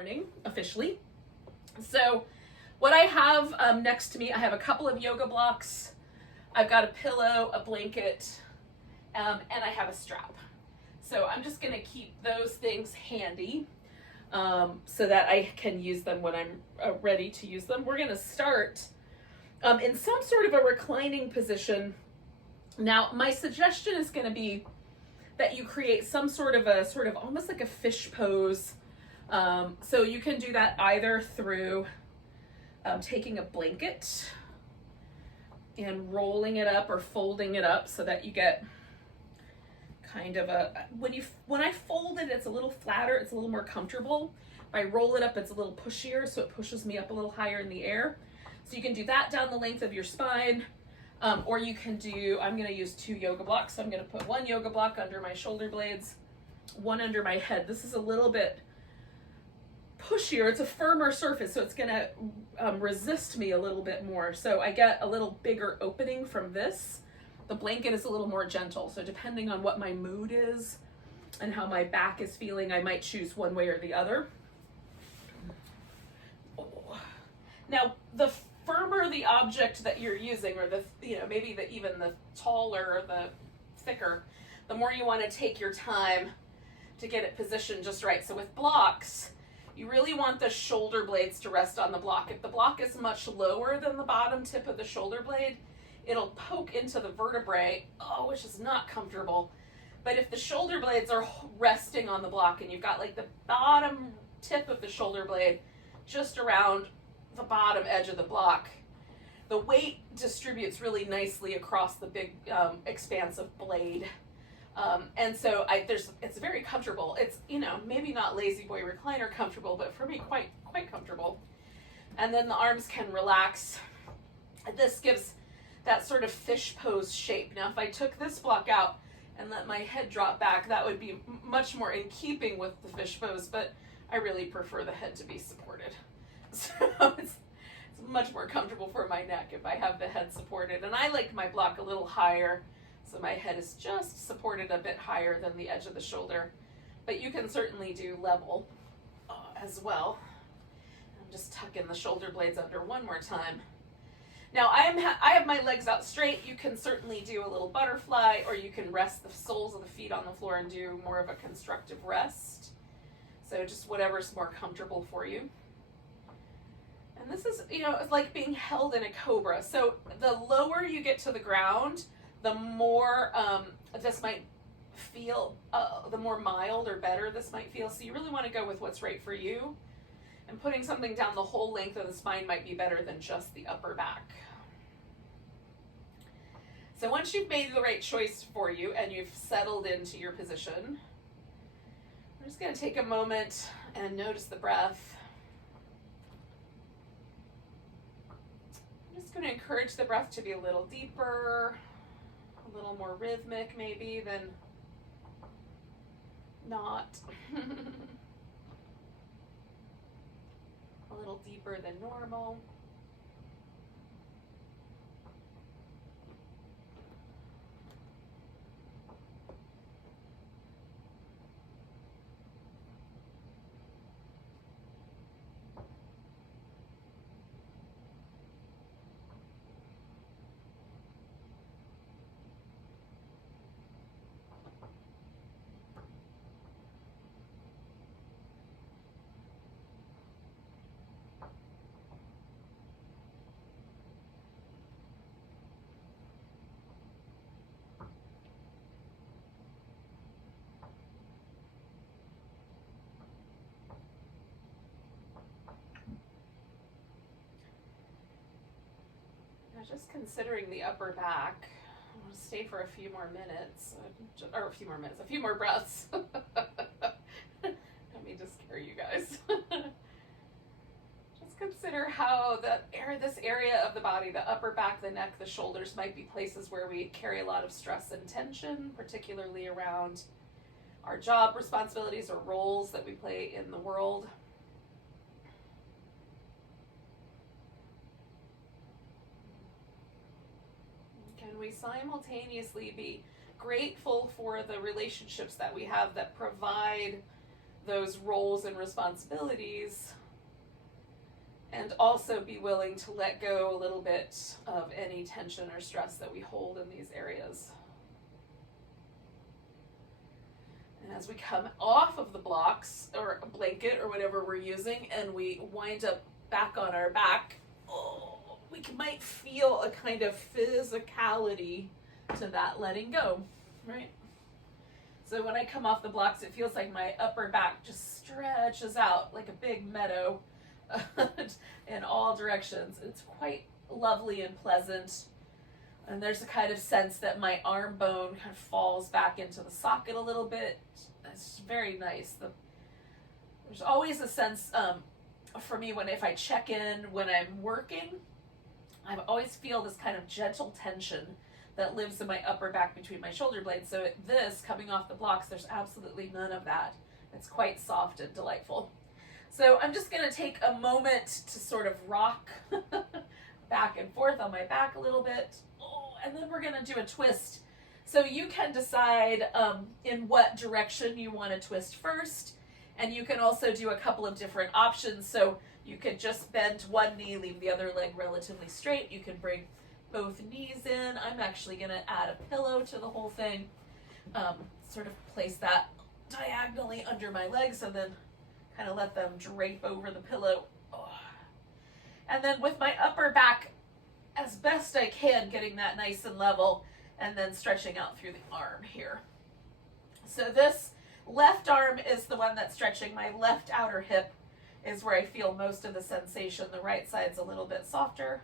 morning, officially. So what I have next to me, I have a couple of yoga blocks. I've got a pillow, a blanket, and I have a strap. So I'm just gonna keep those things handy so that I can use them when I'm ready to use them. We're gonna start in some sort of a reclining position. Now, my suggestion is gonna be that you create some sort of almost like a fish pose. So you can do that either through taking a blanket and rolling it up or folding it up so that you get kind of a, when I fold it, it's a little flatter, it's a little more comfortable. If I roll it up, it's a little pushier, so it pushes me up a little higher in the air. So you can do that down the length of your spine, or you can do, I'm gonna use 2 yoga blocks. So I'm gonna put 1 yoga block under my shoulder blades, 1 under my head. This is a little bit pushier, it's a firmer surface, so it's gonna resist me a little bit more. So I get a little bigger opening from this. The blanket is a little more gentle, so depending on what my mood is and how my back is feeling, I might choose one way or the other. Now, the firmer the object that you're using, or the, maybe even the taller or the thicker, the more you want to take your time to get it positioned just right. So with blocks, you really want the shoulder blades to rest on the block. If the block is much lower than the bottom tip of the shoulder blade, it'll poke into the vertebrae, which is not comfortable. But if the shoulder blades are resting on the block and you've got like the bottom tip of the shoulder blade just around the bottom edge of the block, the weight distributes really nicely across the big expansive blade. And so it's very comfortable. It's, maybe not lazy boy recliner comfortable, but for me quite comfortable. And then the arms can relax. This gives that sort of fish pose shape. Now, if I took this block out and let my head drop back, that would be much more in keeping with the fish pose, but I really prefer the head to be supported. So it's much more comfortable for my neck if I have the head supported. And I like my block a little higher, so my head is just supported a bit higher than the edge of the shoulder. But you can certainly do level as well. I'm just tucking the shoulder blades under one more time. Now, I have my legs out straight. You can certainly do a little butterfly, or you can rest the soles of the feet on the floor and do more of a constructive rest. So just whatever's more comfortable for you. And this is, it's like being held in a cobra. So the lower you get to the ground, the more this might feel, the more mild or better this might feel. So you really want to go with what's right for you. And putting something down the whole length of the spine might be better than just the upper back. So once you've made the right choice for you and you've settled into your position, I'm just going to take a moment and notice the breath. I'm just going to encourage the breath to be a little deeper, a little more rhythmic maybe than not. A little deeper than normal. Just considering the upper back, I'm going to stay for a few more minutes, a few more breaths. Let me just scare you guys. Just consider how this area of the body, the upper back, the neck, the shoulders, might be places where we carry a lot of stress and tension, particularly around our job responsibilities or roles that we play in the world. Can we simultaneously be grateful for the relationships that we have that provide those roles and responsibilities, and also be willing to let go a little bit of any tension or stress that we hold in these areas. And as we come off of the blocks or a blanket or whatever we're using, and we wind up back on our back, we might feel a kind of physicality to that letting go, right? So when I come off the blocks, it feels like my upper back just stretches out like a big meadow in all directions. It's quite lovely and pleasant. And there's a kind of sense that my arm bone kind of falls back into the socket a little bit. It's very nice. There's always a sense for me if I check in when I'm working, I always feel this kind of gentle tension that lives in my upper back between my shoulder blades. So this, coming off the blocks, there's absolutely none of that. It's quite soft and delightful. So I'm just going to take a moment to sort of rock back and forth on my back a little bit. And then we're going to do a twist. So you can decide in what direction you want to twist first. And you can also do a couple of different options. So you could just bend one knee, leave the other leg relatively straight. You can bring both knees in. I'm actually going to add a pillow to the whole thing. Sort of place that diagonally under my legs and then kind of let them drape over the pillow. And then with my upper back, as best I can, getting that nice and level, and then stretching out through the arm here. So this left arm is the one that's stretching. My left outer hip is where I feel most of the sensation. The right side's a little bit softer.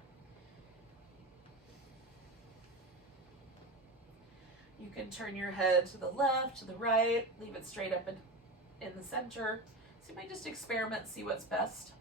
You can turn your head to the left, to the right, leave it straight up in the center. So you might just experiment, see what's best.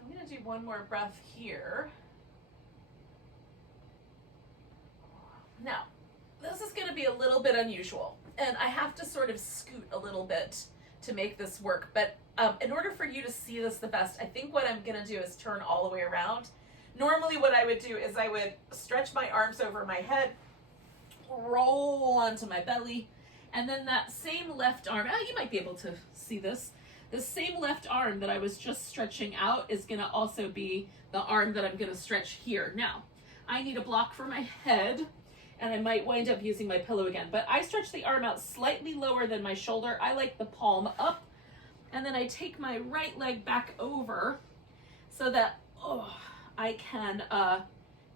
I'm going to do one more breath here. Now, this is going to be a little bit unusual, and I have to sort of scoot a little bit to make this work, but in order for you to see this the best, I think what I'm going to do is turn all the way around. Normally what I would do is I would stretch my arms over my head, roll onto my belly, and then that same left arm, you might be able to see this, the same left arm that I was just stretching out is going to also be the arm that I'm going to stretch here. Now, I need a block for my head, and I might wind up using my pillow again, but I stretch the arm out slightly lower than my shoulder. I like the palm up, and then I take my right leg back over so that I can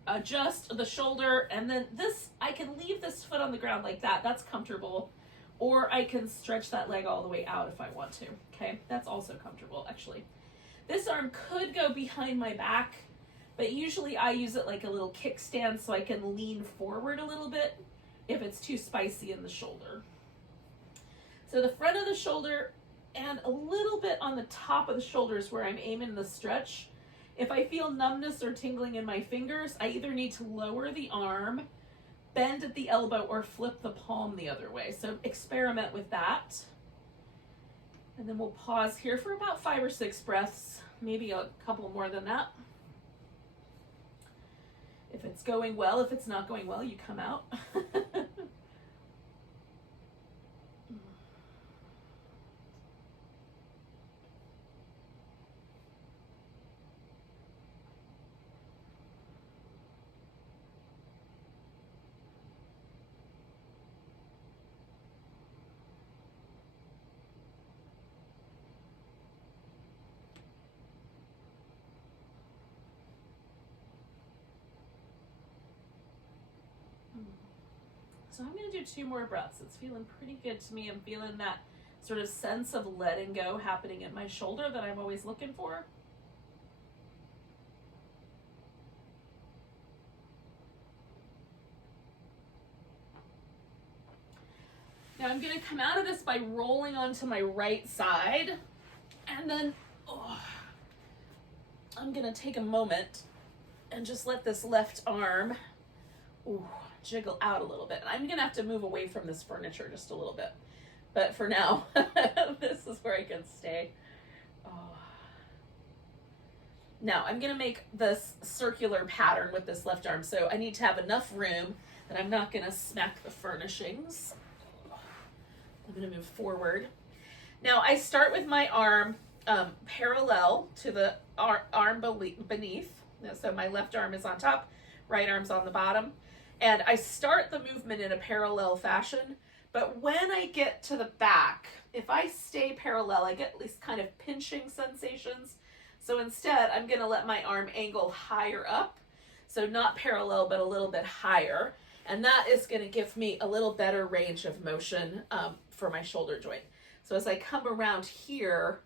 adjust the shoulder, and then this, I can leave this foot on the ground like that. That's comfortable. Or I can stretch that leg all the way out if I want to. Okay, that's also comfortable, actually. This arm could go behind my back, but usually I use it like a little kickstand so I can lean forward a little bit if it's too spicy in the shoulder. So the front of the shoulder and a little bit on the top of the shoulders where I'm aiming the stretch. If I feel numbness or tingling in my fingers, I either need to lower the arm, bend at the elbow, or flip the palm the other way. So experiment with that. And then we'll pause here for about 5 or 6 breaths, maybe a couple more than that. If it's going well, if it's not going well, you come out. So I'm going to do 2 more breaths. It's feeling pretty good to me. I'm feeling that sort of sense of letting go happening in my shoulder that I'm always looking for. Now I'm going to come out of this by rolling onto my right side, and then I'm going to take a moment and just let this left arm jiggle out a little bit. And I'm going to have to move away from this furniture just a little bit. But for now, this is where I can stay. Now I'm going to make this circular pattern with this left arm. So I need to have enough room that I'm not going to smack the furnishings. I'm going to move forward. Now I start with my arm parallel to the arm beneath. So my left arm is on top, right arm's on the bottom. And I start the movement in a parallel fashion. But when I get to the back, if I stay parallel, I get these kind of pinching sensations. So instead, I'm going to let my arm angle higher up. So not parallel, but a little bit higher. And that is going to give me a little better range of motion for my shoulder joint. So as I come around here,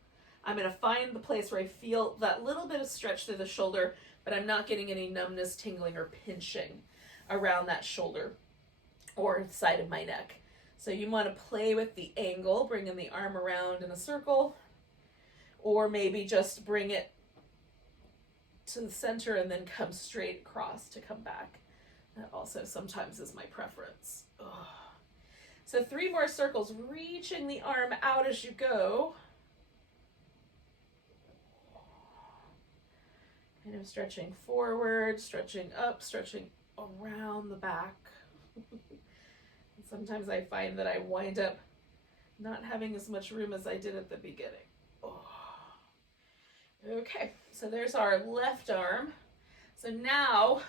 I'm going to find the place where I feel that little bit of stretch through the shoulder, but I'm not getting any numbness, tingling, or pinching around that shoulder or the side of my neck. So you want to play with the angle, bringing the arm around in a circle, or maybe just bring it to the center and then come straight across to come back. That also sometimes is my preference. So 3 more circles, reaching the arm out as you go. Kind of stretching forward, stretching up, stretching around the back. Sometimes I find that I wind up not having as much room as I did at the beginning. Okay, so there's our left arm. So now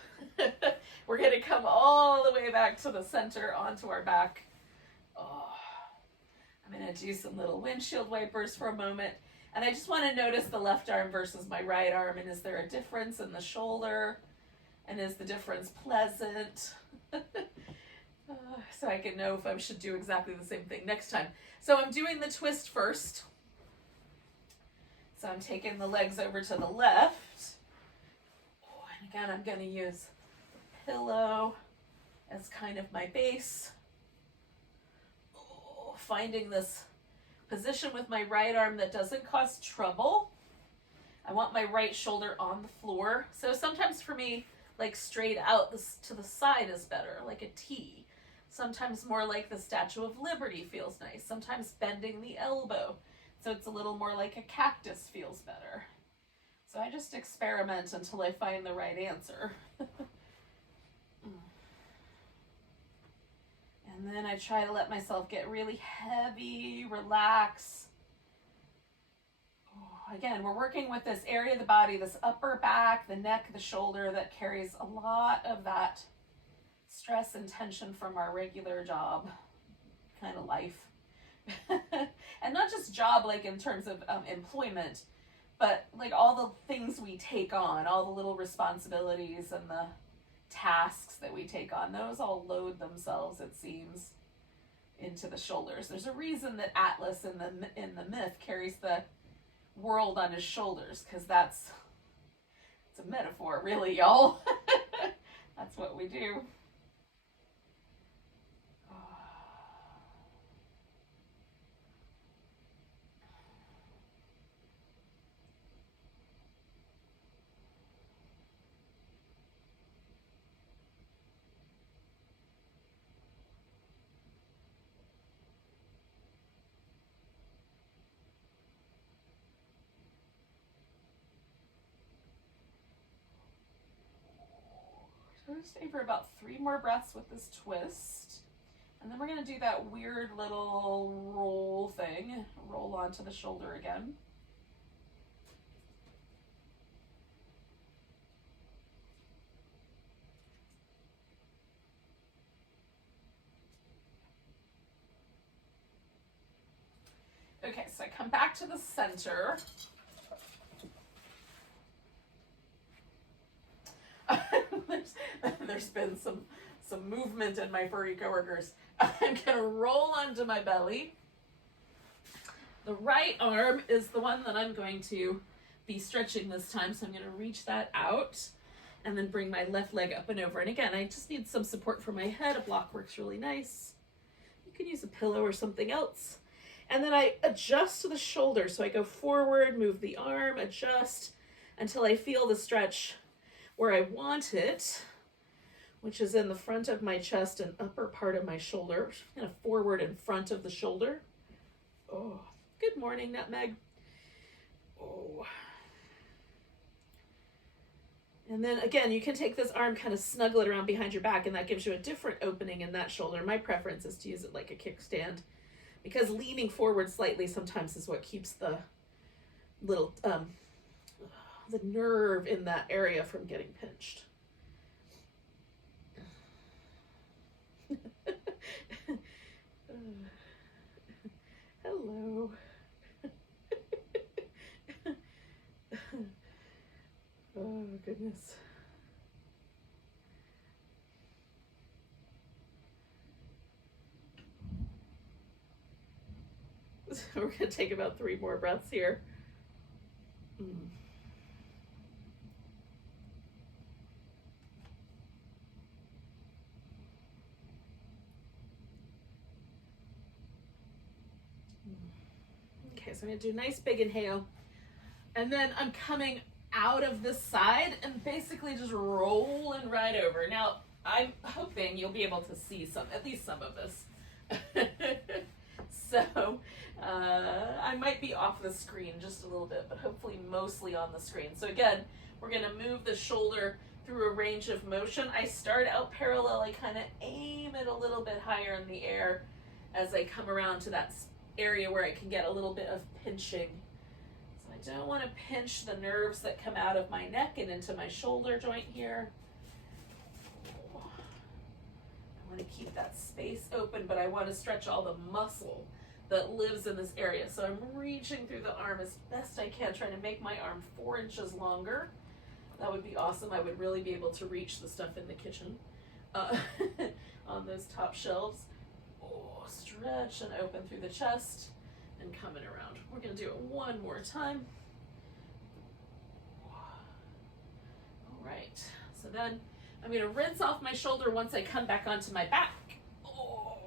we're going to come all the way back to the center onto our back. I'm going to do some little windshield wipers for a moment. And I just want to notice the left arm versus my right arm. And is there a difference in the shoulder? And is the difference pleasant? So I can know if I should do exactly the same thing next time. So I'm doing the twist first. So I'm taking the legs over to the left. And again, I'm going to use the pillow as kind of my base. Finding this position with my right arm that doesn't cause trouble. I want my right shoulder on the floor. So sometimes for me, like straight out to the side is better, like a T. Sometimes more like the Statue of Liberty feels nice. Sometimes bending the elbow, so it's a little more like a cactus feels better. So I just experiment until I find the right answer. And then I try to let myself get really heavy, relax. Again, we're working with this area of the body, this upper back, the neck, the shoulder that carries a lot of that stress and tension from our regular job kind of life. And not just job like in terms of employment, but like all the things we take on, all the little responsibilities and the tasks that we take on, those all load themselves, it seems, into the shoulders. There's a reason that Atlas in the myth carries the world on his shoulders, because it's a metaphor, really, y'all. That's what we do. We're going to stay for about 3 more breaths with this twist. And then we're going to do that weird little roll thing. Roll onto the shoulder again. Okay, so I come back to the center. There's been some movement in my furry coworkers. I'm gonna roll onto my belly. The right arm is the one that I'm going to be stretching this time, so I'm going to reach that out and then bring my left leg up and over. And again, I just need some support for my head. A block works really nice. You can use a pillow or something else. And then I adjust to the shoulder. So I go forward, move the arm, adjust until I feel the stretch where I want it, which is in the front of my chest and upper part of my shoulder, kind of forward and front of the shoulder. Oh, good morning, Nutmeg. Oh. And then again, you can take this arm, kind of snuggle it around behind your back, and that gives you a different opening in that shoulder. My preference is to use it like a kickstand, because leaning forward slightly sometimes is what keeps the little, the nerve in that area from getting pinched. Hello. Oh, goodness. So we're going to take about 3 more breaths here. Okay, so I'm going to do a nice big inhale. And then I'm coming out of this side and basically just rolling right over. Now, I'm hoping you'll be able to see at least some of this. So, I might be off the screen just a little bit, but hopefully mostly on the screen. So again, we're going to move the shoulder through a range of motion. I start out parallel. I kind of aim it a little bit higher in the air as I come around to that area where I can get a little bit of pinching. So I don't want to pinch the nerves that come out of my neck and into my shoulder joint here. I want to keep that space open, but I want to stretch all the muscle that lives in this area. So I'm reaching through the arm as best I can, trying to make my arm 4 inches longer. That would be awesome. I would really be able to reach the stuff in the kitchen on those top shelves. Oh, stretch and open through the chest and coming around. We're going to do it one more time. All right. So then I'm going to rinse off my shoulder once I come back onto my back. Oh.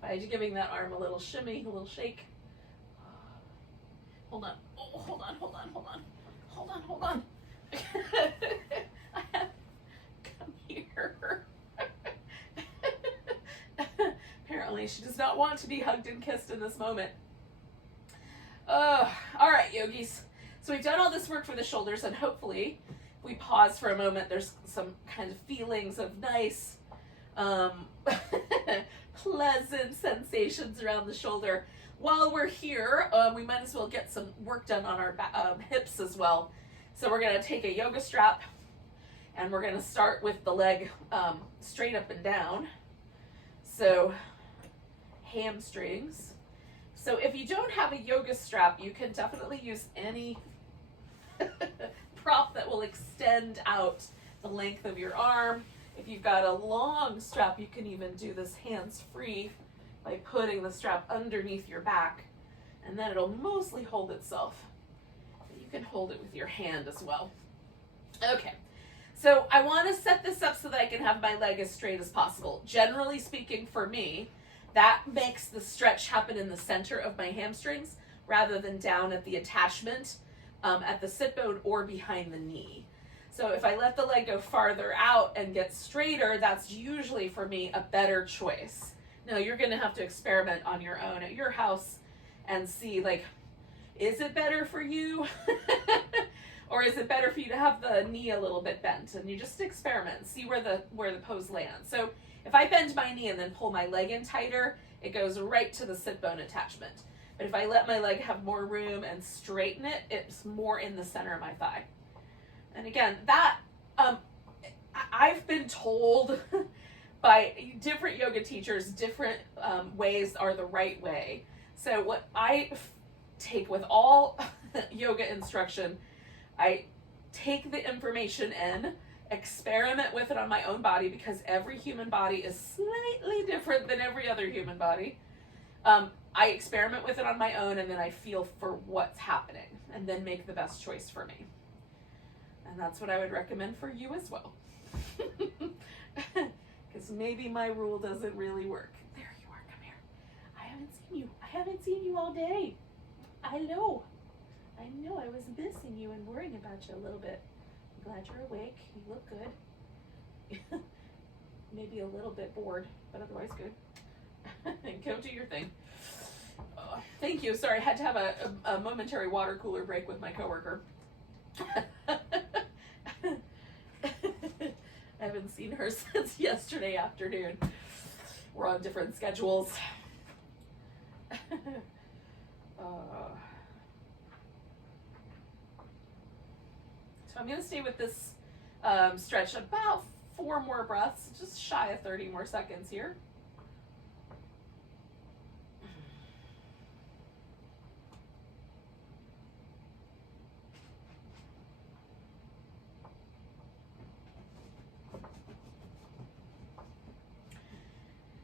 By giving that arm a little shimmy, a little shake. Hold on. Oh, hold on, hold on, hold on. Hold on, hold on. Come here. Apparently she does not want to be hugged and kissed in this moment. All right, yogis. So we've done all this work for the shoulders, and hopefully if we pause for a moment, there's some kind of feelings of nice, pleasant sensations around the shoulder. While we're here, we might as well get some work done on our hips as well. So we're going to take a yoga strap, and we're going to start with the leg straight up and down. So hamstrings. So if you don't have a yoga strap, you can definitely use any prop that will extend out the length of your arm. If you've got a long strap, you can even do this hands-free by putting the strap underneath your back, and then it'll mostly hold itself. But you can hold it with your hand as well. Okay, so I want to set this up so that I can have my leg as straight as possible. Generally speaking, for me, that makes the stretch happen in the center of my hamstrings rather than down at the attachment at the sit bone or behind the knee. So if I let the leg go farther out and get straighter, that's usually for me a better choice. Now you're going to have to experiment on your own at your house and see, like, is it better for you? Or is it better for you to have the knee a little bit bent? And you just experiment and see where the pose lands. So if I bend my knee and then pull my leg in tighter, it goes right to the sit bone attachment. But if I let my leg have more room and straighten it, it's more in the center of my thigh. And again, that I've been told by different yoga teachers, different ways are the right way. So what I take with all yoga instruction, I take the information in, experiment with it on my own body, because every human body is slightly different than every other human body. I experiment with it on my own, and then I feel for what's happening, and then make the best choice for me. And that's what I would recommend for you as well. Because maybe my rule doesn't really work. There you are, come here. I haven't seen you all day. I know, I was missing you and worrying about you a little bit. I'm glad you're awake, you look good. Maybe a little bit bored, but otherwise good. Go do your thing. Thank you. Sorry, I had to have a momentary water cooler break with my coworker. I haven't seen her since yesterday afternoon. We're on different schedules. So I'm going to stay with this stretch about 4 more breaths, just shy of 30 more seconds here.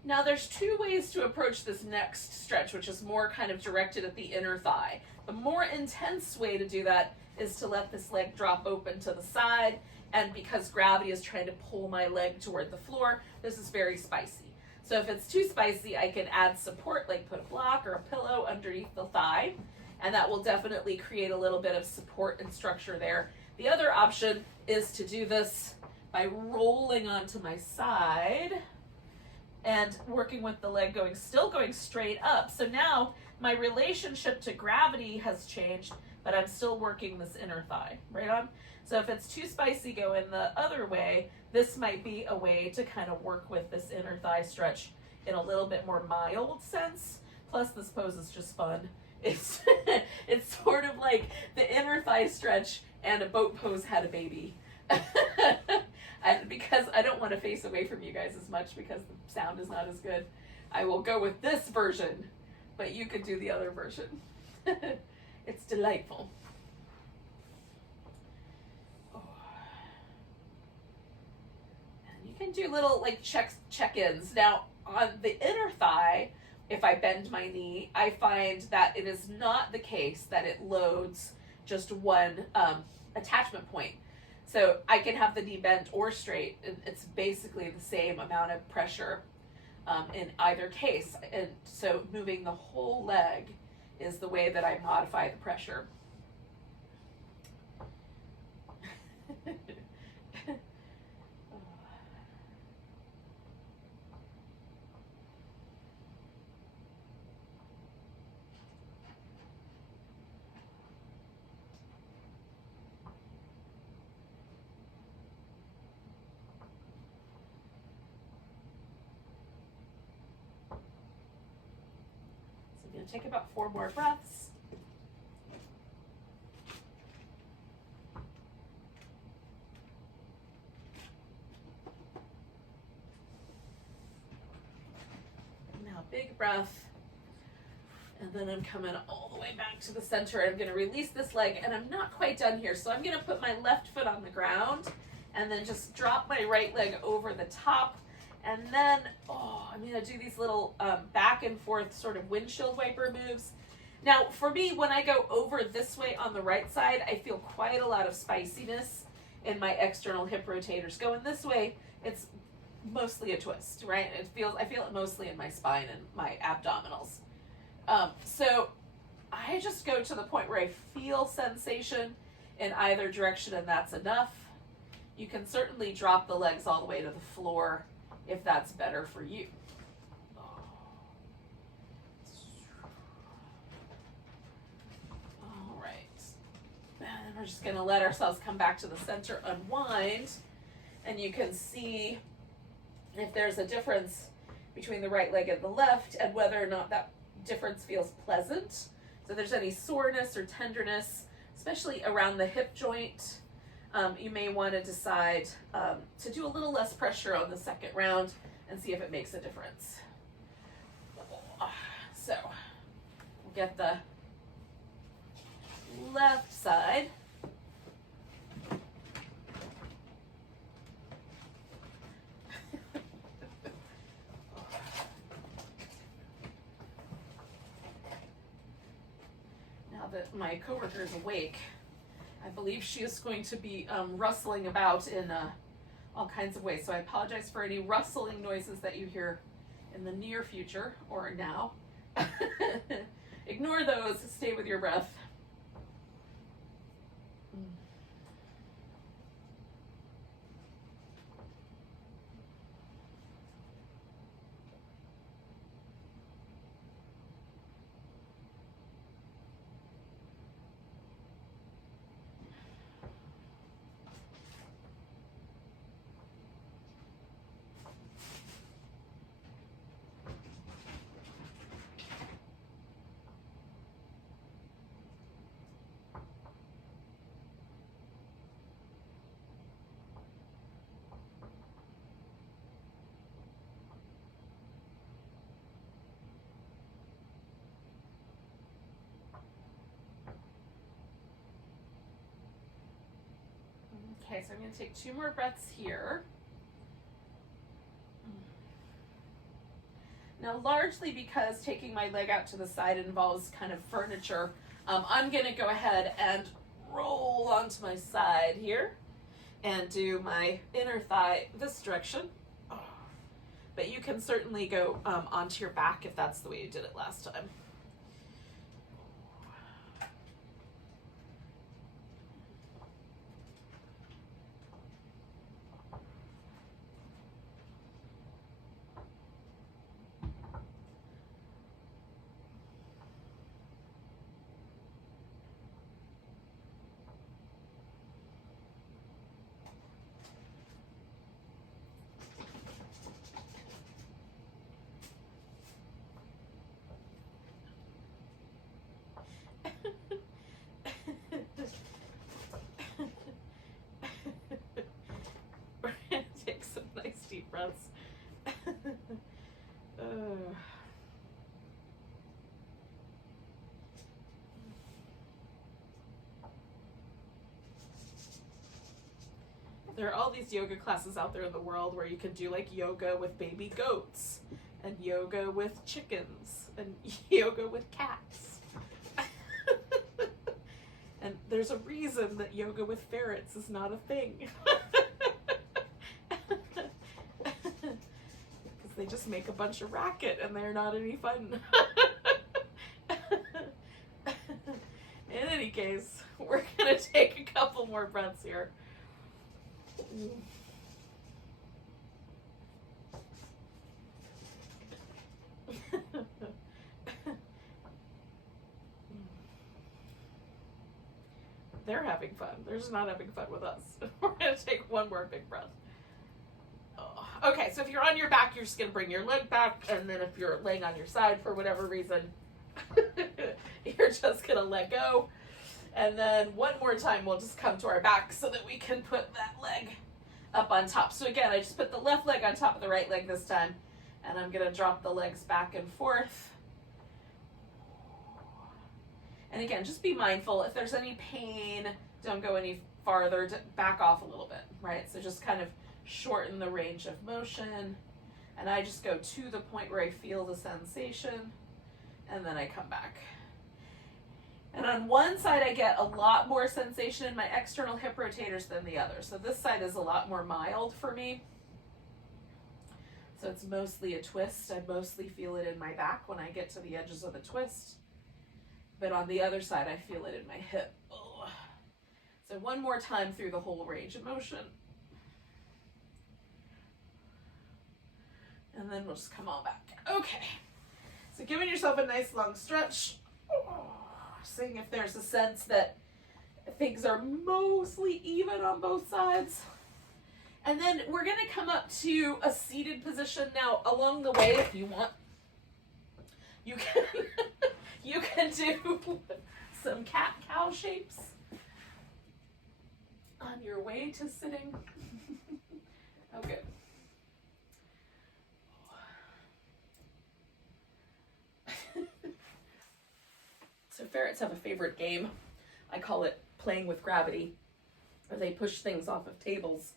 Now there's 2 ways to approach this next stretch, which is more kind of directed at the inner thigh. The more intense way to do that is to let this leg drop open to the side, and because gravity is trying to pull my leg toward the floor, this is very spicy. So if it's too spicy, I can add support, like put a block or a pillow underneath the thigh, and that will definitely create a little bit of support and structure there. The other option is to do this by rolling onto my side and working with the leg still going straight up. So now my relationship to gravity has changed, but I'm still working this inner thigh, right on? So if it's too spicy going the other way, this might be a way to kind of work with this inner thigh stretch in a little bit more mild sense. Plus this pose is just fun. It's it's sort of like the inner thigh stretch and a boat pose had a baby. And because I don't want to face away from you guys as much because the sound is not as good, I will go with this version, but you could do the other version. It's delightful. Oh. And you can do little like check-ins. Now on the inner thigh, if I bend my knee, I find that it is not the case that it loads just one attachment point. So I can have the knee bent or straight. It's basically the same amount of pressure in either case. And so moving the whole leg is the way that I modify the pressure. Take about 4 more breaths. Now big breath. And then I'm coming all the way back to the center. I'm going to release this leg, and I'm not quite done here. So I'm going to put my left foot on the ground and then just drop my right leg over the top. And then, I'm going to do these little back and forth sort of windshield wiper moves. Now, for me, when I go over this way on the right side, I feel quite a lot of spiciness in my external hip rotators. Going this way, it's mostly a twist, right? I feel it mostly in my spine and my abdominals. So I just go to the point where I feel sensation in either direction, and that's enough. You can certainly drop the legs all the way to the floor if that's better for you. All right. And we're just going to let ourselves come back to the center, unwind, and you can see if there's a difference between the right leg and the left and whether or not that difference feels pleasant. So if there's any soreness or tenderness, especially around the hip joint, you may want to decide to do a little less pressure on the second round and see if it makes a difference. So we'll get the left side. my coworker is awake. I believe she is going to be rustling about in all kinds of ways. So I apologize for any rustling noises that you hear in the near future or now. Ignore those. Stay with your breath. Okay, so I'm going to take 2 more breaths here. Now, largely because taking my leg out to the side involves kind of furniture, I'm going to go ahead and roll onto my side here and do my inner thigh this direction. But you can certainly go onto your back if that's the way you did it last time. We're going to take some nice deep breaths. There are all these yoga classes out there in the world where you can do like yoga with baby goats and yoga with chickens and yoga with cats. And there's a reason that yoga with ferrets is not a thing. Because they just make a bunch of racket and they're not any fun. In any case, we're going to take a couple more breaths here. They're having fun. They're just not having fun with us. We're going to take one more big breath. Oh. Okay, so if you're on your back, you're just going to bring your leg back. And then if you're laying on your side for whatever reason, you're just going to let go. And then one more time, we'll just come to our back so that we can put that leg up on top. So again, I just put the left leg on top of the right leg this time. And I'm going to drop the legs back and forth. And again, just be mindful. If there's any pain, don't go any farther. Back off a little bit, right? So just kind of shorten the range of motion. And I just go to the point where I feel the sensation. And then I come back. And on one side, I get a lot more sensation in my external hip rotators than the other. So this side is a lot more mild for me. So it's mostly a twist. I mostly feel it in my back when I get to the edges of the twist. But on the other side, I feel it in my hip. Ugh. So one more time through the whole range of motion. And then we'll just come on back. Okay. So giving yourself a nice long stretch. Seeing if there's a sense that things are mostly even on both sides. And then we're going to come up to a seated position. Now, along the way, if you want, you can you can do some cat-cow shapes on your way to sitting. Oh, good. So ferrets have a favorite game. I call it playing with gravity, where they push things off of tables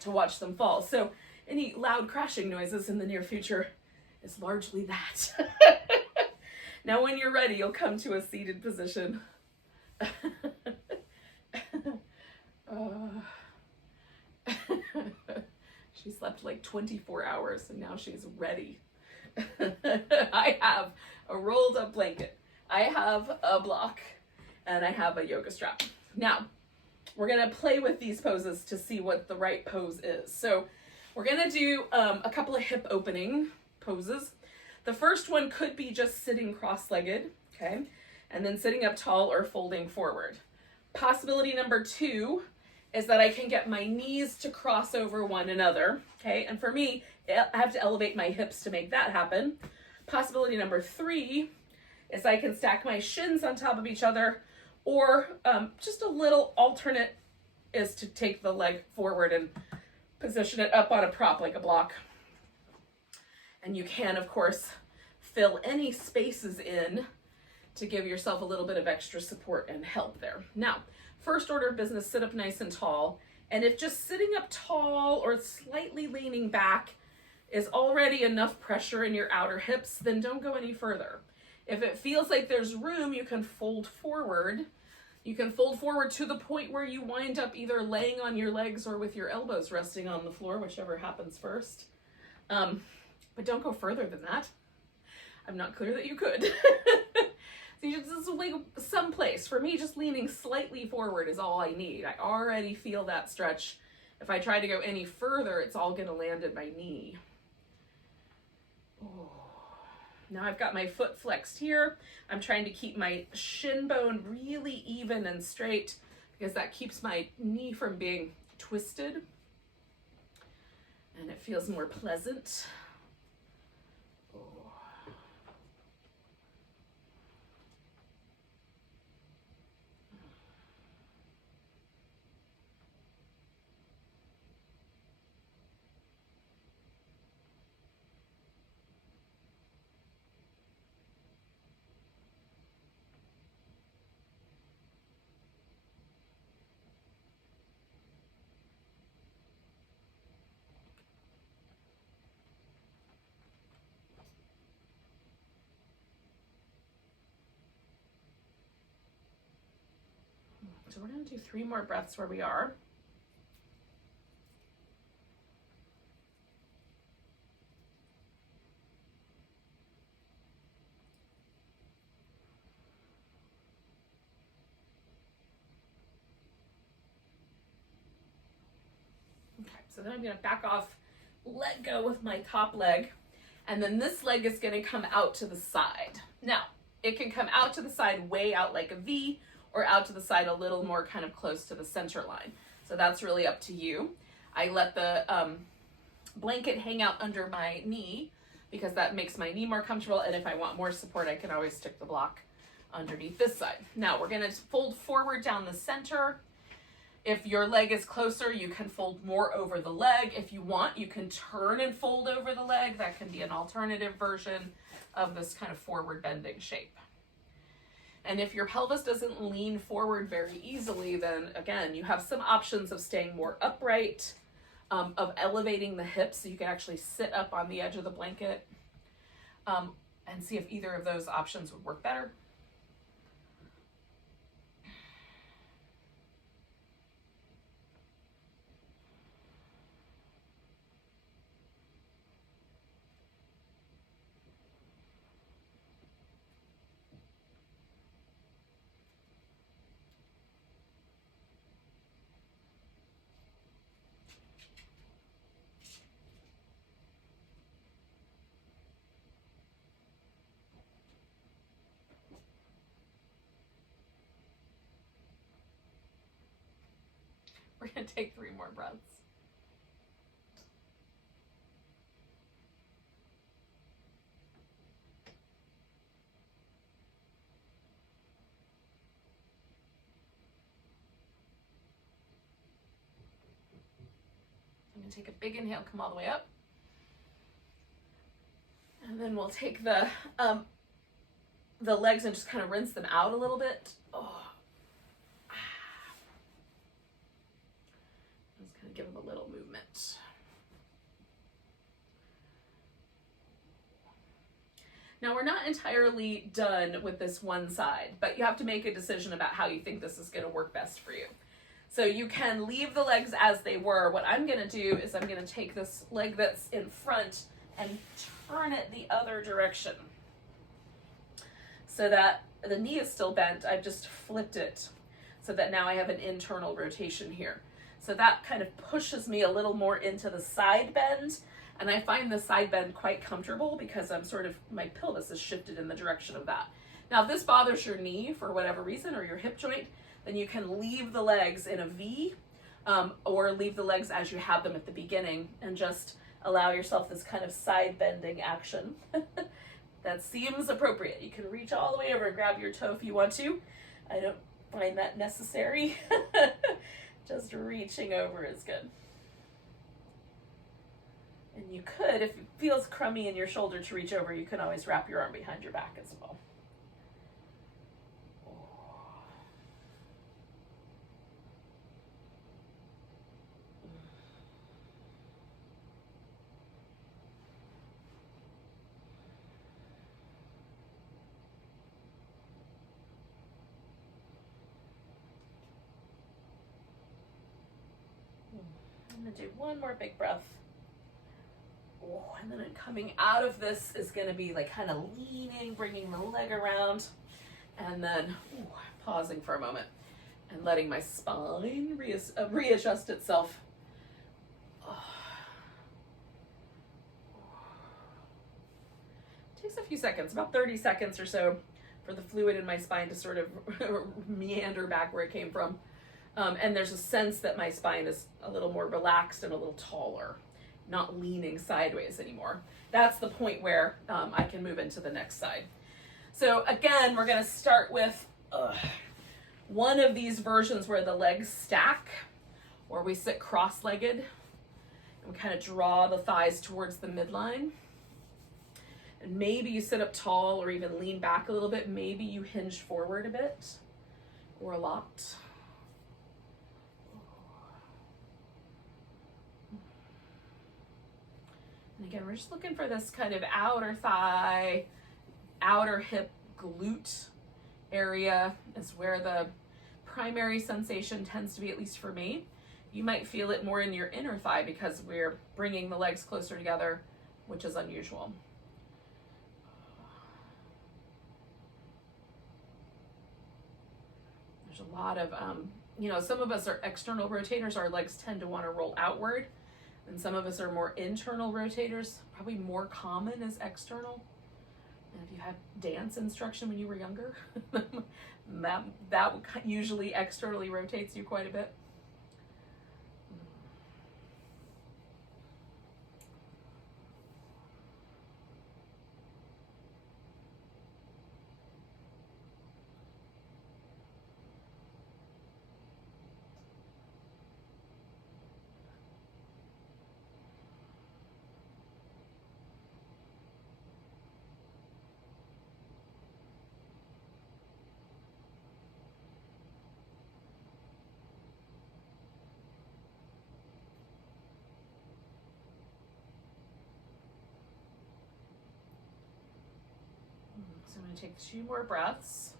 to watch them fall. So any loud crashing noises in the near future is largely that. Now when you're ready, you'll come to a seated position. She slept like 24 hours and now she's ready. I have a rolled up blanket. I have a block and I have a yoga strap. Now, we're gonna play with these poses to see what the right pose is. So we're gonna do a couple of hip opening poses. The first one could be just sitting cross-legged, okay? And then sitting up tall or folding forward. Possibility number 2 is that I can get my knees to cross over one another, okay? And for me, I have to elevate my hips to make that happen. Possibility number 3 is I can stack my shins on top of each other, or just a little alternate is to take the leg forward and position it up on a prop like a block. And you can, of course, fill any spaces in to give yourself a little bit of extra support and help there. Now, first order of business, sit up nice and tall. And if just sitting up tall or slightly leaning back is already enough pressure in your outer hips, then don't go any further. If it feels like there's room, you can fold forward. You can fold forward to the point where you wind up either laying on your legs or with your elbows resting on the floor, whichever happens first. But don't go further than that. I'm not clear that you could. So you just like someplace. For me, just leaning slightly forward is all I need. I already feel that stretch. If I try to go any further, it's all gonna land at my knee. Oh. Now I've got my foot flexed here. I'm trying to keep my shin bone really even and straight because that keeps my knee from being twisted. And it feels more pleasant. So we're going to do 3 more breaths where we are. Okay, so then I'm going to back off, let go with my top leg, and then this leg is going to come out to the side. Now, it can come out to the side, way out like a V, or out to the side a little more kind of close to the center line. So that's really up to you. I let the blanket hang out under my knee because that makes my knee more comfortable, and if I want more support, I can always stick the block underneath this side. Now we're gonna fold forward down the center. If your leg is closer, you can fold more over the leg. If you want, you can turn and fold over the leg. That can be an alternative version of this kind of forward bending shape. And if your pelvis doesn't lean forward very easily, then again, you have some options of staying more upright, of elevating the hips so you can actually sit up on the edge of the blanket, and see if either of those options would work better. We're going to take 3 more breaths. I'm going to take a big inhale, come all the way up. And then we'll take the legs and just kind of rinse them out a little bit. Oh. Just kind of give them a little movement. Now we're not entirely done with this one side, but you have to make a decision about how you think this is going to work best for you. So you can leave the legs as they were. What I'm going to do is I'm going to take this leg that's in front and turn it the other direction so that the knee is still bent. I've just flipped it so that now I have an internal rotation here. So that kind of pushes me a little more into the side bend. And I find the side bend quite comfortable because I'm sort of, my pelvis is shifted in the direction of that. Now, if this bothers your knee for whatever reason or your hip joint, then you can leave the legs in a V or leave the legs as you have them at the beginning and just allow yourself this kind of side bending action. That seems appropriate. You can reach all the way over and grab your toe if you want to. I don't find that necessary. Just reaching over is good. And you could, if it feels crummy in your shoulder to reach over, you can always wrap your arm behind your back as well. I'm going to do one more big breath. Oh, and then I'm coming out of this is going to be like kind of leaning, bringing the leg around, and then pausing for a moment and letting my spine readjust itself. It takes a few seconds, about 30 seconds or so, for the fluid in my spine to sort of meander back where it came from. And there's a sense that my spine is a little more relaxed and a little taller, not leaning sideways anymore. That's the point where I can move into the next side. So again, we're going to start with one of these versions where the legs stack, or we sit cross-legged, and we kind of draw the thighs towards the midline. And maybe you sit up tall or even lean back a little bit. Maybe you hinge forward a bit or a lot. And again, we're just looking for this kind of outer thigh, outer hip, glute area is where the primary sensation tends to be, at least for me. You might feel it more in your inner thigh because we're bringing the legs closer together, which is unusual. There's a lot of, some of us are external rotators. Our legs tend to want to roll outward. And some of us are more internal rotators. Probably more common is external. And if you had dance instruction when you were younger, that usually externally rotates you quite a bit. So I'm going to take 2 more breaths.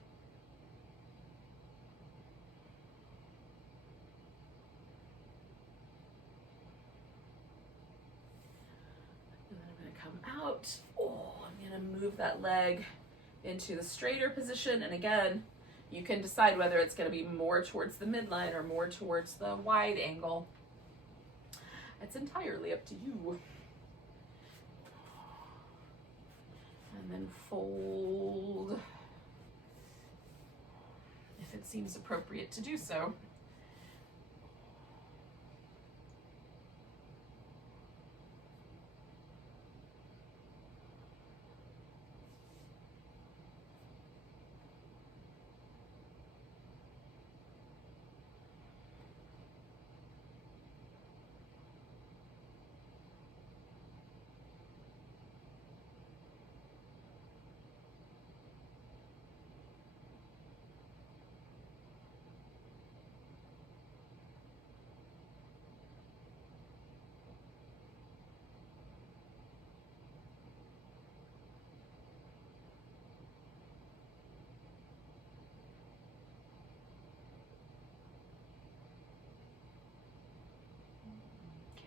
And then I'm going to come out. I'm going to move that leg into the straighter position. And again, you can decide whether it's going to be more towards the midline or more towards the wide angle. It's entirely up to you. And then fold if it seems appropriate to do so.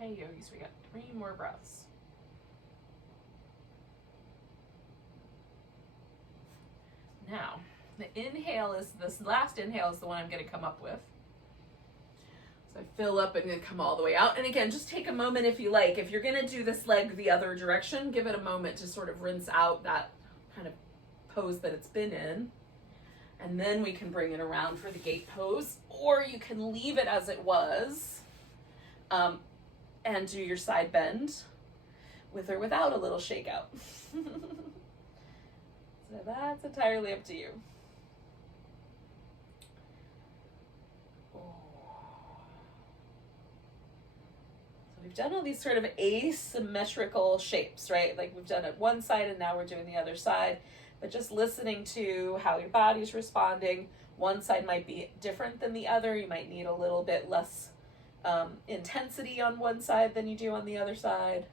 Okay, yogis, we got 3 more breaths. Now, the inhale is, this last inhale is the one I'm going to come up with. So I fill up and then come all the way out. And again, just take a moment if you like. If you're going to do this leg the other direction, give it a moment to sort of rinse out that kind of pose that it's been in. And then we can bring it around for the gate pose, or you can leave it as it was and do your side bend with or without a little shakeout. So that's entirely up to you. So we've done all these sort of asymmetrical shapes, right? Like we've done it one side and now we're doing the other side. But just listening to how your body's responding. One side might be different than the other. You might need a little bit less intensity on one side than you do on the other side.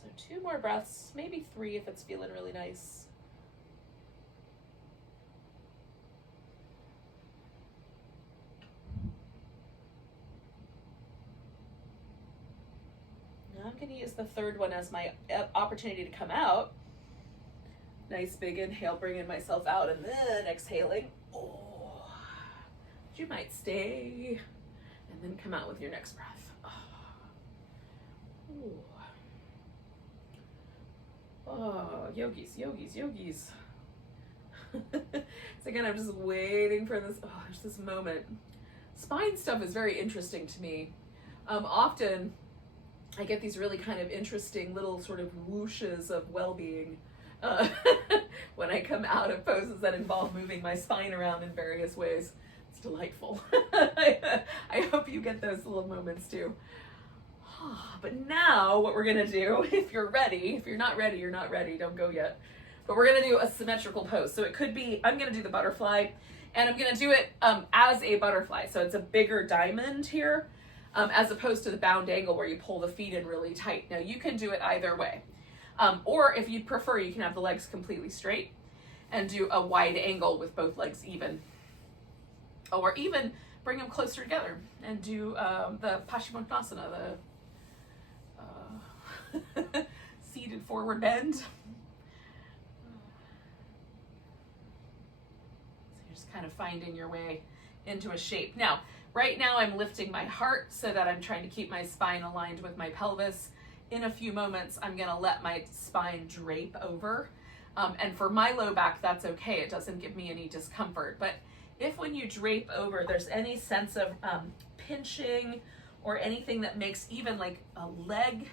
So 2 more breaths, maybe 3 if it's feeling really nice. Now I'm going to use the third one as my opportunity to come out. Nice big inhale, bringing myself out, and then exhaling. Oh, you might stay and then come out with your next breath. Oh. Oh, yogis, yogis, yogis. So again, I'm just waiting for this, there's this moment. Spine stuff is very interesting to me. Often I get these really kind of interesting little sort of whooshes of well-being when I come out of poses that involve moving my spine around in various ways. It's delightful. I hope you get those little moments too. But now what we're gonna do, if you're ready, if you're not ready, you're not ready, don't go yet. But we're gonna do a symmetrical pose. So it could be, I'm gonna do the butterfly, and I'm gonna do it as a butterfly. So it's a bigger diamond here, as opposed to the bound angle where you pull the feet in really tight. Now you can do it either way. Or if you prefer, you can have the legs completely straight and do a wide angle with both legs even. Or even bring them closer together and do the Paschimottanasana, the seated forward bend. So you're just kind of finding your way into a shape. Now, right now I'm lifting my heart so that I'm trying to keep my spine aligned with my pelvis. In a few moments, I'm gonna let my spine drape over. And for my low back, that's okay. It doesn't give me any discomfort. But if when you drape over, there's any sense of pinching or anything that makes even like a leg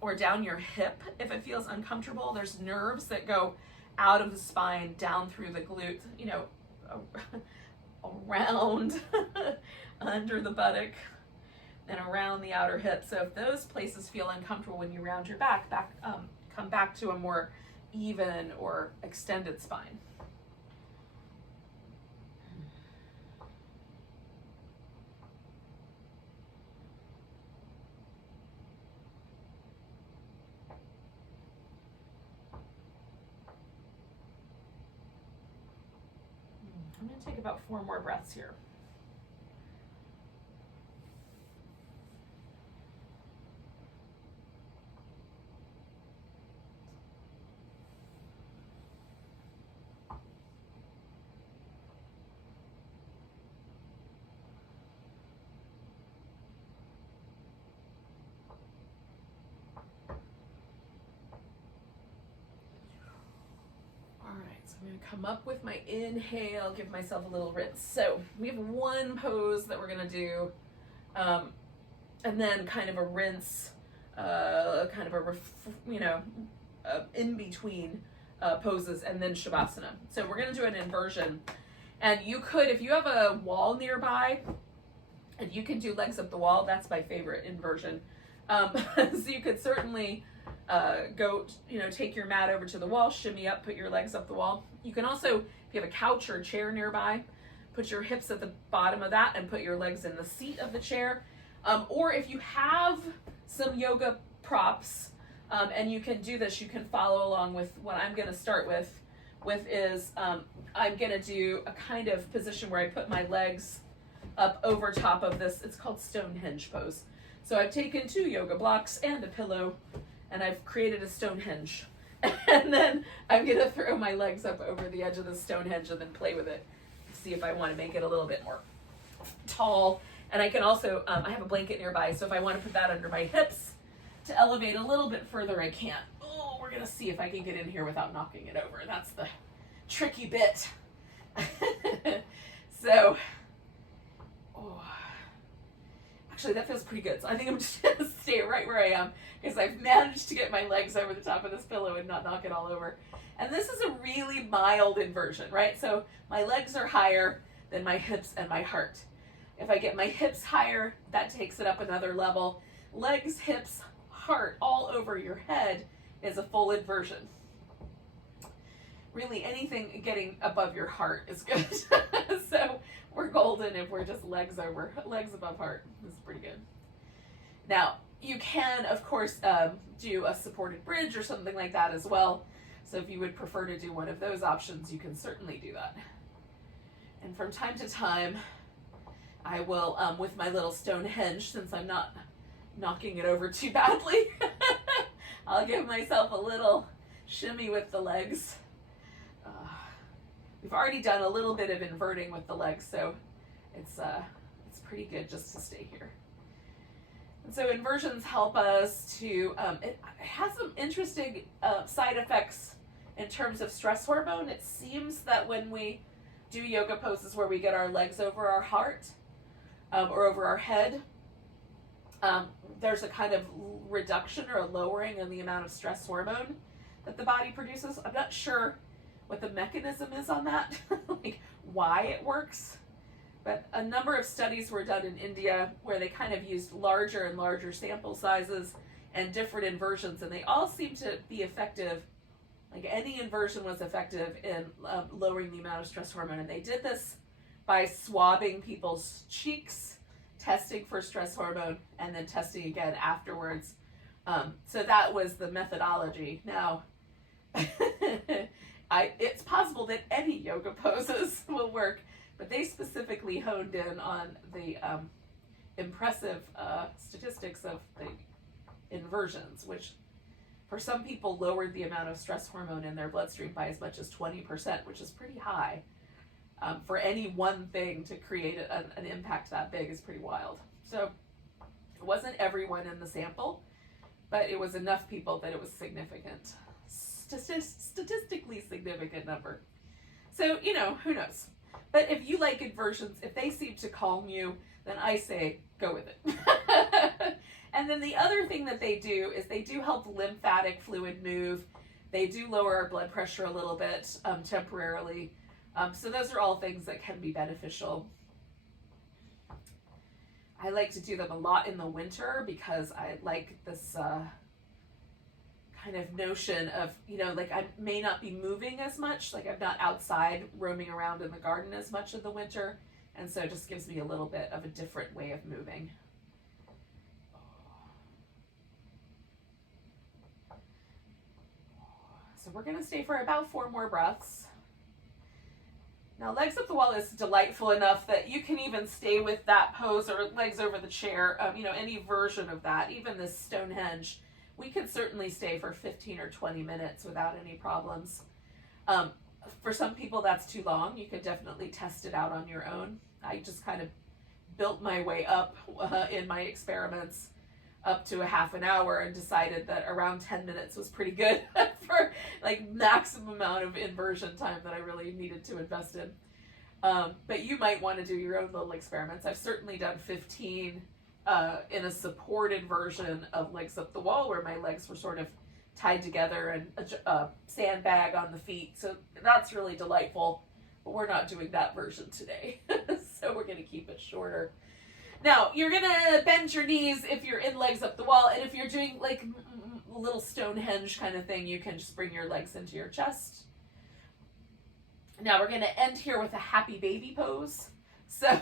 or down your hip, if it feels uncomfortable, there's nerves that go out of the spine, down through the glute, you know, around under the buttock and around the outer hip. So if those places feel uncomfortable when you round your back, come back to a more even or extended spine. I'm going to take about 4 more breaths here. So I'm going to come up with my inhale, give myself a little rinse. So we have one pose that we're going to do, and then kind of a rinse, kind of a in between poses, and then Shavasana. So we're going to do an inversion. And you could, if you have a wall nearby, and you can do legs up the wall, that's my favorite inversion. So you could certainly go, take your mat over to the wall, shimmy up, put your legs up the wall. You can also, if you have a couch or a chair nearby, put your hips at the bottom of that and put your legs in the seat of the chair. Or if you have some yoga props, and you can do this, you can follow along with what I'm going to start with is I'm going to do a kind of position where I put my legs up over top of this. It's called Stonehenge Pose. So I've taken 2 yoga blocks and a pillow, and I've created a Stonehenge. And then I'm going to throw my legs up over the edge of the Stonehenge and then play with it. See if I want to make it a little bit more tall. And I can also, I have a blanket nearby, so if I want to put that under my hips to elevate a little bit further, I can. Oh, we're going to see if I can get in here without knocking it over. That's the tricky bit. So, actually that feels pretty good. So I think I'm just going to stay right where I am because I've managed to get my legs over the top of this pillow and not knock it all over. And this is a really mild inversion, right? So my legs are higher than my hips and my heart. If I get my hips higher, that takes it up another level. Legs, hips, heart, all over your head is a full inversion. Really, anything getting above your heart is good. So we're golden if we're just legs above heart. This is pretty good. Now, you can, of course, do a supported bridge or something like that as well. So if you would prefer to do one of those options, you can certainly do that. And from time to time, I will, with my little Stonehenge, since I'm not knocking it over too badly, I'll give myself a little shimmy with the legs. We've already done a little bit of inverting with the legs, so it's pretty good just to stay here. And so inversions help us to, it has some interesting side effects in terms of stress hormone. It seems that when we do yoga poses where we get our legs over our heart or over our head, there's a kind of reduction or a lowering in the amount of stress hormone that the body produces. I'm not sure what the mechanism is on that, like why it works. But a number of studies were done in India where they kind of used larger and larger sample sizes and different inversions, and they all seem to be effective. Like any inversion was effective in lowering the amount of stress hormone. And they did this by swabbing people's cheeks, testing for stress hormone, and then testing again afterwards. So that was the methodology. Now, it's possible that any yoga poses will work, but they specifically honed in on the impressive statistics of the inversions, which for some people lowered the amount of stress hormone in their bloodstream by as much as 20%, which is pretty high. For any one thing to create an impact that big is pretty wild. So it wasn't everyone in the sample, but it was enough people that it was significant. Statistically significant number. So, who knows? But if you like inversions, if they seem to calm you, then I say go with it. And then the other thing that they do is they do help lymphatic fluid move. They do lower our blood pressure a little bit temporarily. So those are all things that can be beneficial. I like to do them a lot in the winter because I like this kind of notion of, like I may not be moving as much, like I'm not outside roaming around in the garden as much in the winter, and so it just gives me a little bit of a different way of moving. So we're going to stay for about 4 more breaths. Now, legs up the wall is delightful enough that you can even stay with that pose or legs over the chair, any version of that, even this Stonehenge. We could certainly stay for 15 or 20 minutes without any problems. For some people, that's too long. You could definitely test it out on your own. I just kind of built my way up in my experiments up to a half an hour and decided that around 10 minutes was pretty good for like maximum amount of inversion time that I really needed to invest in. But you might want to do your own little experiments. I've certainly done 15 in a supported version of legs up the wall where my legs were sort of tied together and a sandbag on the feet. So that's really delightful, but we're not doing that version today. So we're going to keep it shorter. Now, you're going to bend your knees if you're in legs up the wall, and if you're doing like a little Stonehenge kind of thing, you can just bring your legs into your chest. Now we're going to end here with a happy baby pose. So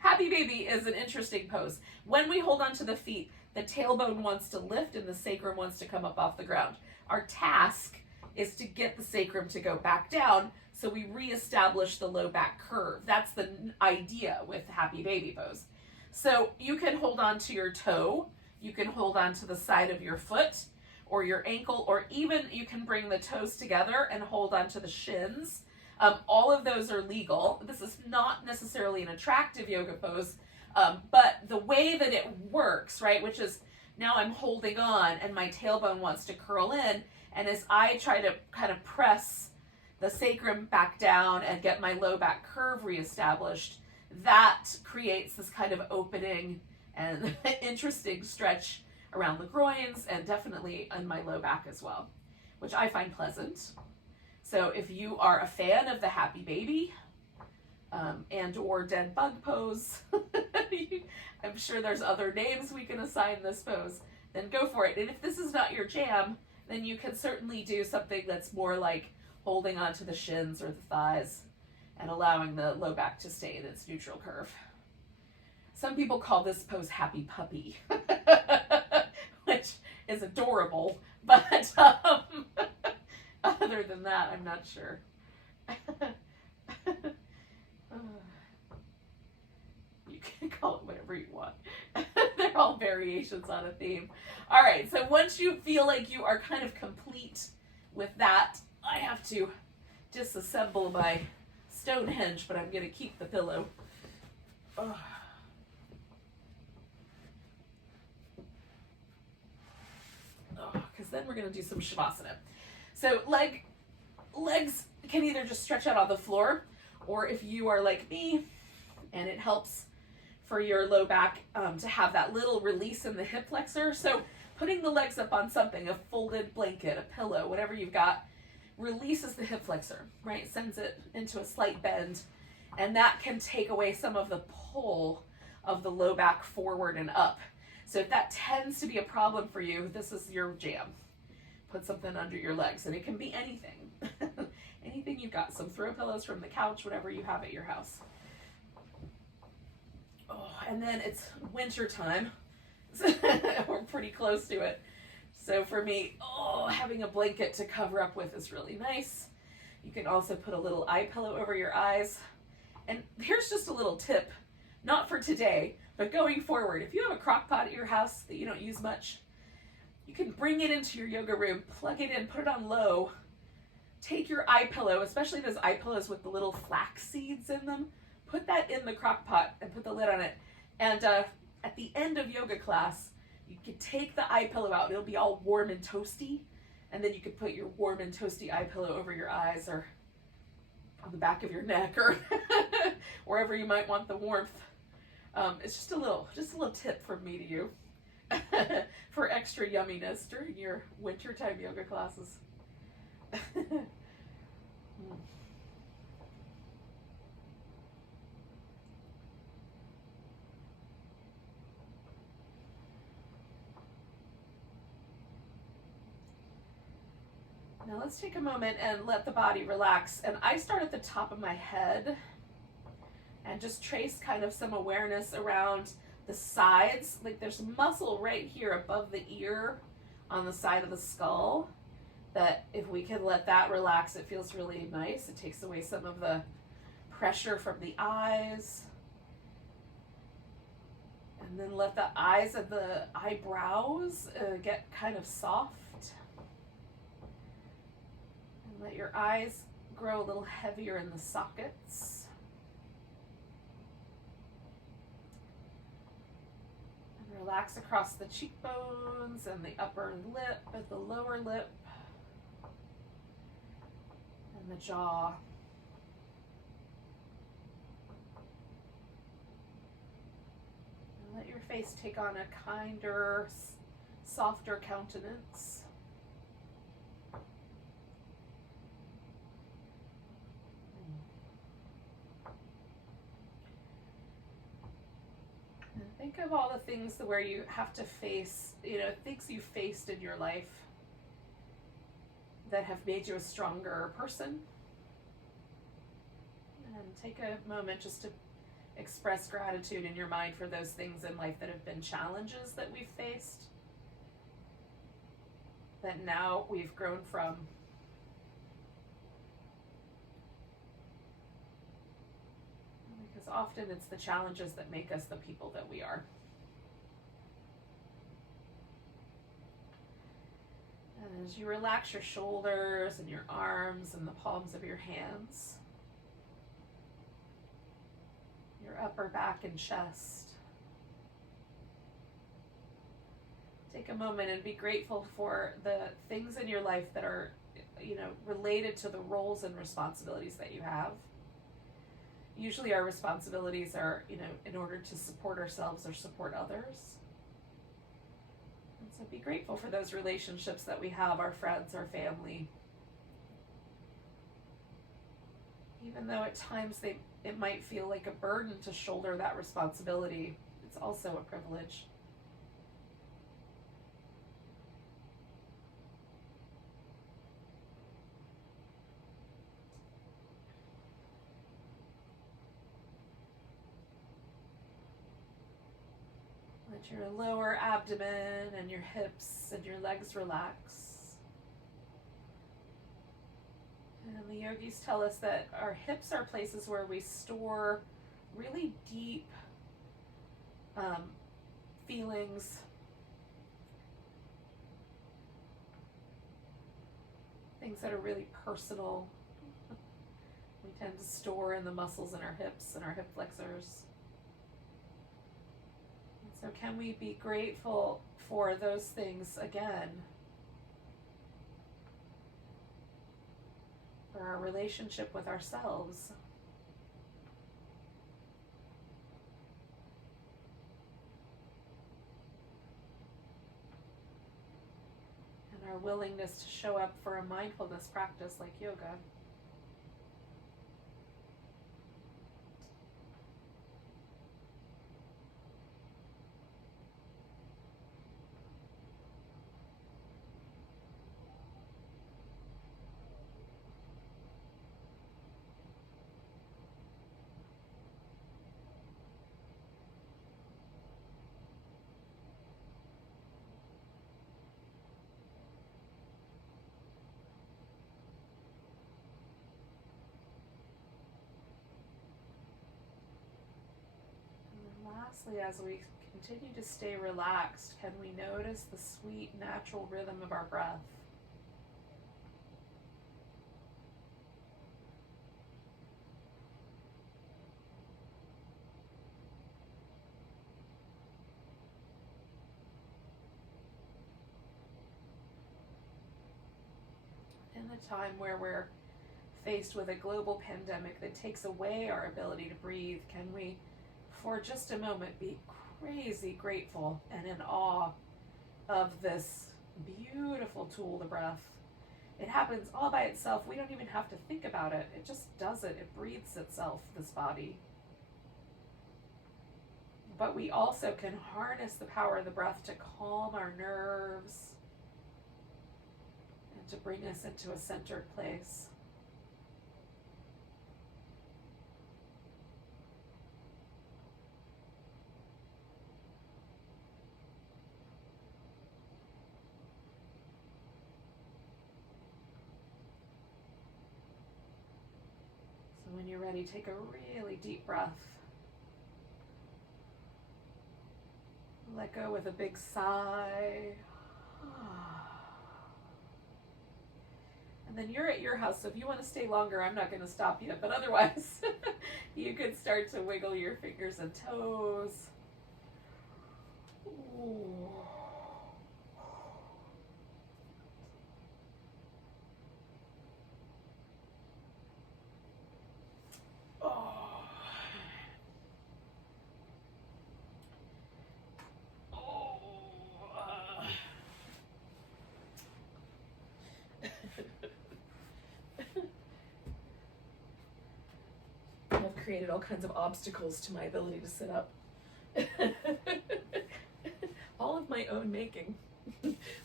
happy baby is an interesting pose. When we hold onto the feet, the tailbone wants to lift and the sacrum wants to come up off the ground. Our task is to get the sacrum to go back down so we reestablish the low back curve. That's the idea with happy baby pose. So you can hold on to your toe, you can hold on to the side of your foot or your ankle, or even you can bring the toes together and hold on to the shins. All of those are legal. This is not necessarily an attractive yoga pose, but the way that it works, right, which is now I'm holding on and my tailbone wants to curl in, and as I try to kind of press the sacrum back down and get my low back curve reestablished, that creates this kind of opening and interesting stretch around the groins and definitely in my low back as well, which I find pleasant. So if you are a fan of the happy baby and or dead bug pose, I'm sure there's other names we can assign this pose, then go for it. And if this is not your jam, then you can certainly do something that's more like holding onto the shins or the thighs and allowing the low back to stay in its neutral curve. Some people call this pose happy puppy, which is adorable, but other than that, I'm not sure. You can call it whatever you want. They're all variations on a theme. All right, so once you feel like you are kind of complete with that, I have to disassemble my Stonehenge, but I'm going to keep the pillow. Because then we're going to do some Shavasana. So legs can either just stretch out on the floor, or if you are like me, and it helps for your low back to have that little release in the hip flexor. So putting the legs up on something, a folded blanket, a pillow, whatever you've got, releases the hip flexor, right? Sends it into a slight bend, and that can take away some of the pull of the low back forward and up. So if that tends to be a problem for you, this is your jam. Put something under your legs, and it can be anything. Anything you've got, some throw pillows from the couch, whatever you have at your house. Oh, and then it's winter time. We're pretty close to it. So for me, having a blanket to cover up with is really nice. You can also put a little eye pillow over your eyes. And here's just a little tip, not for today, but going forward. If you have a crock pot at your house that you don't use much, you can bring it into your yoga room, plug it in, put it on low, take your eye pillow, especially those eye pillows with the little flax seeds in them, put that in the crock pot and put the lid on it. And at the end of yoga class, you can take the eye pillow out. It'll be all warm and toasty. And then you can put your warm and toasty eye pillow over your eyes or on the back of your neck or wherever you might want the warmth. It's just a little tip from me to you for extra yumminess during your wintertime yoga classes. Now let's take a moment and let the body relax. And I start at the top of my head and just trace kind of some awareness around the sides. Like there's muscle right here above the ear on the side of the skull that if we can let that relax, it feels really nice. It takes away some of the pressure from the eyes. And then let the eyes and the eyebrows get kind of soft. And let your eyes grow a little heavier in the sockets. And relax across the cheekbones and the upper lip and the lower lip and the jaw. And let your face take on a kinder, softer countenance. Think of all the things where you have to face, things you faced in your life that have made you a stronger person. take a moment just to express gratitude in your mind for those things in life that have been challenges that we've faced, that now we've grown from. Because often it's the challenges that make us the people that we are. And as you relax your shoulders and your arms and the palms of your hands, your upper back and chest, take a moment and be grateful for the things in your life that are, related to the roles and responsibilities that you have. Usually our responsibilities are, in order to support ourselves or support others. And so be grateful for those relationships that we have, our friends, our family. Even though at times it might feel like a burden to shoulder that responsibility, it's also a privilege. Let your lower abdomen and your hips and your legs relax. And the yogis tell us that our hips are places where we store really deep feelings, things that are really personal. We tend to store in the muscles in our hips and our hip flexors. So can we be grateful for those things again? For our relationship with ourselves. And our willingness to show up for a mindfulness practice like yoga. Lastly, as we continue to stay relaxed, can we notice the sweet, natural rhythm of our breath? In a time where we're faced with a global pandemic that takes away our ability to breathe, can we, for just a moment, be crazy grateful and in awe of this beautiful tool, the breath? It happens all by itself. We don't even have to think about it. It just does it. It breathes itself, this body. But we also can harness the power of the breath to calm our nerves and to bring us into a centered place. So when you're ready, take a really deep breath. Let go with a big sigh. And then you're at your house, so if you want to stay longer, I'm not going to stop you. But otherwise, you could start to wiggle your fingers and toes. Ooh. I've created all kinds of obstacles to my ability to sit up. All of my own making,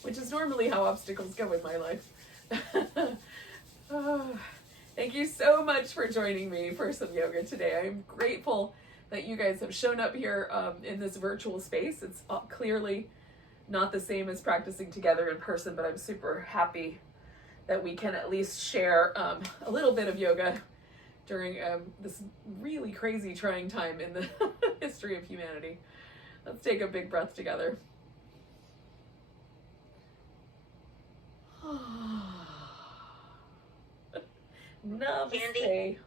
which is normally how obstacles go in my life. Thank you so much for joining me for some yoga today. I'm grateful that you guys have shown up here in this virtual space. It's clearly not the same as practicing together in person, but I'm super happy that we can at least share a little bit of yoga during this really crazy trying time in the history of humanity. Let's take a big breath together. Namaste. Candy.